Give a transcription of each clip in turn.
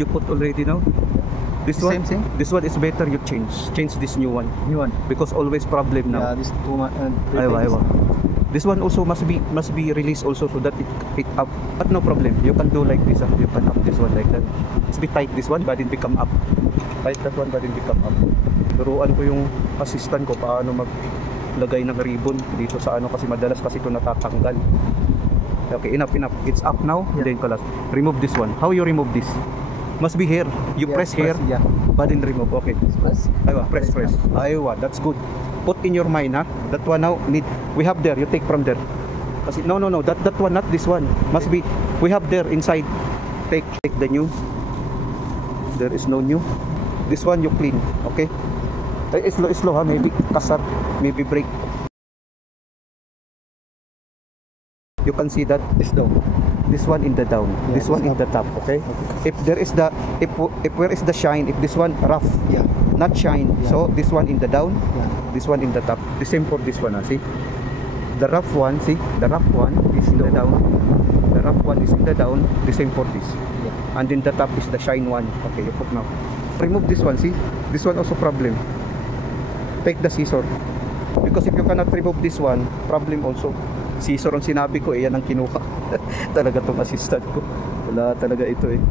You put already now? This one? Same. This one is better you change. Change this new one. New one. Because always problem now. Yeah, this too much. Aywa. This one also must be released also so that it pick up. But no problem. You can do like this. You can up this one like that. It's be tight this one but it become up. Tight that one but it become up. Turuan ko yung assistant ko paano maglagay ng ribbon dito sa ano kasi madalas kasi ito natatanggal. Okay, enough. It's up now. Yeah. Then collapse. Remove this one. How you remove this? Must be here. You press here. Yeah. But then remove. Okay. Press. Aywa, press. Aywa, that's good. Put in your mind, ha? That one now need. We have there. You take from there. Kasi no. That one, not this one. Must be. We have there inside. Take the new. There is no new. This one you clean. Okay. Slow, ha? Maybe kasar. Maybe break. You can see that is down. This one in the down. Yeah, this one in the top. Okay. If there is the if where is the shine? If this one rough. Yeah. Not shine. Yeah. So this one in the down. Yeah. This one in the top. The same for this one. See. The rough one. See. The rough one is in the down. The rough one is in the down. The same for this. Yeah. And in the top is the shine one. Okay. You put now. Remove this one. See. This one also problem. Take the scissor. Because if you cannot remove this one, problem also. Scissor ang sinabi ko, yan ang kinuha. Talaga tong assistant ko. Wala talaga ito eh.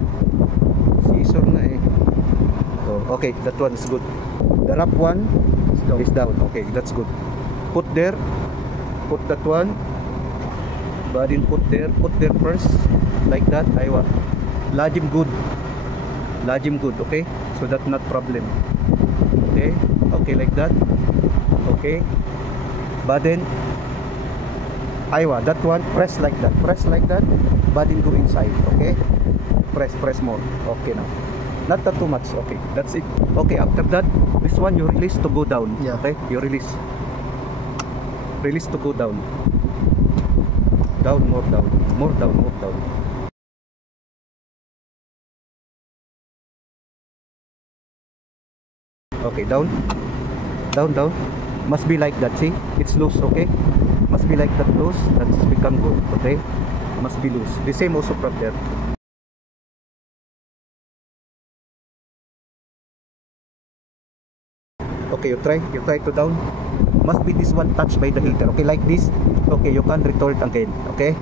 Scissor na eh. So, okay, that one is good. The rough one is down. Okay, that's good. Put there. Put that one. Badin put there first. Like that. Aywa. Lajim good. Lajim good, okay? So that's not problem. Okay? Okay, like that. Okay. Badin Aywa, that one, press like that, but then go inside, okay? Press more, okay now. Not that too much, okay, that's it. Okay, after that, this one you release to go down, Yeah. okay? You release to go down. More down. Okay, down. Must be like that, see? It's loose, okay? Must be like that loose. That's become good, okay? Must be loose. The same also from there. Okay, you try to down. Must be this one touched by the heater, okay? Like this. Okay, you can retort again, okay?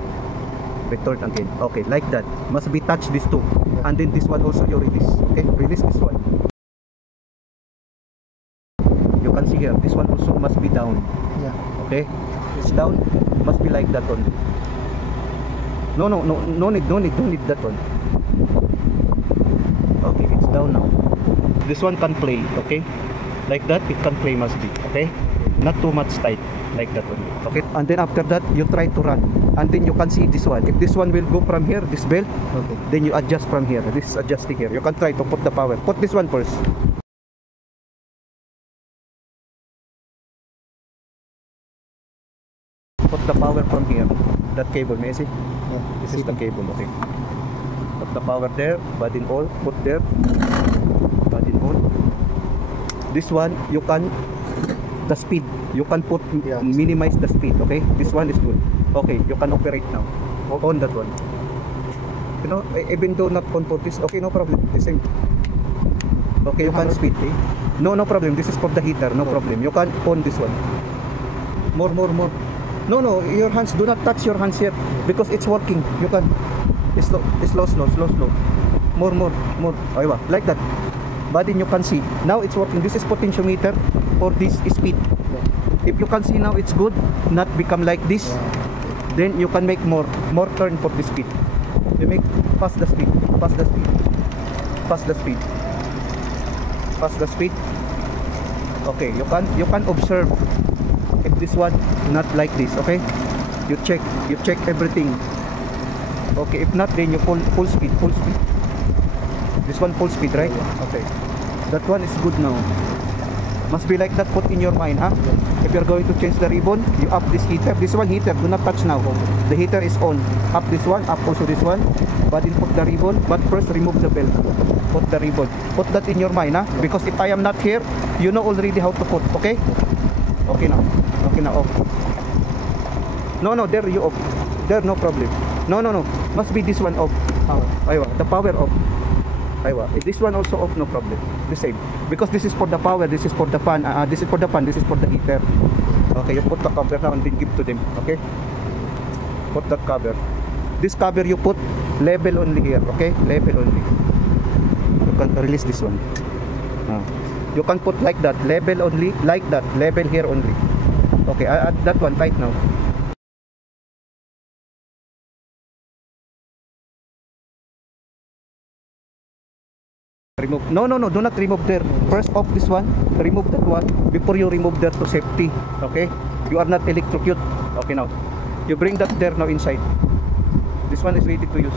Retort again. Okay, like that. Must be touched this two. And then this one also you release, okay? Release this one. You can see here, this one also must be down. Yeah. Okay, it's down. Must be like that one. No need that one. Okay, it's down now. This one can play. Okay, like that it can play. Must be okay. Not too much tight like that one. Okay, and then after that you try to run, and then you can see this one. If this one will go from here, this belt, Okay. then you adjust from here. This is adjusting here. You can try to put the power. Put this one first. Put the power from here. That cable, may I see? Yeah. This is the cable, okay. Put the power there, button on, put there, button on. This one, you can, the speed, you can put, Yeah. minimize the speed, okay. This one is good. Okay, you can operate now. On that one. You know, even though not on for this, okay, no problem. The same. Okay, you can speed. Okay? No problem. This is for the heater, no problem. You can on this one. More. No, your hands, do not touch your hands here because it's working. You can slow. More. Aywa, like that. But then you can see now it's working. This is potentiometer for this speed. Yeah. If you can see now it's good, not become like this. Yeah. Then you can make more turn for the speed. You make fast the speed. Okay, you can observe. If this one not like this, okay, you check everything. Okay, if not then you full speed. This one full speed, right? Okay, that one is good now. Must be like that. Put in your mind, huh? If you're going to change the ribbon, you up this heater. This one heater, do not touch now. The heater is on. Up this one, up also this one. But then put the ribbon. But first remove the belt. Put the ribbon. Put that in your mind, huh? Because if I am not here, you know already how to put. Okay? Okay now. Off. No, there you off. There no problem. No. Must be this one off. Power. Aywa, the power off. Aywa. This one also off, no problem. The same. Because this is for the power, this is for the fan, this is for the fan, this is for the heater. Okay, you put the cover now and then give to them. Okay? Put that cover. This cover you put level only here. Okay? Level only. You can release this one. You can put like that, level only, like that, level here only. Okay, add that one tight now. Remove. No, do not remove there. First off this one, remove that one before you remove there to safety. Okay? You are not electrocute. Okay now. You bring that there now inside. This one is ready to use.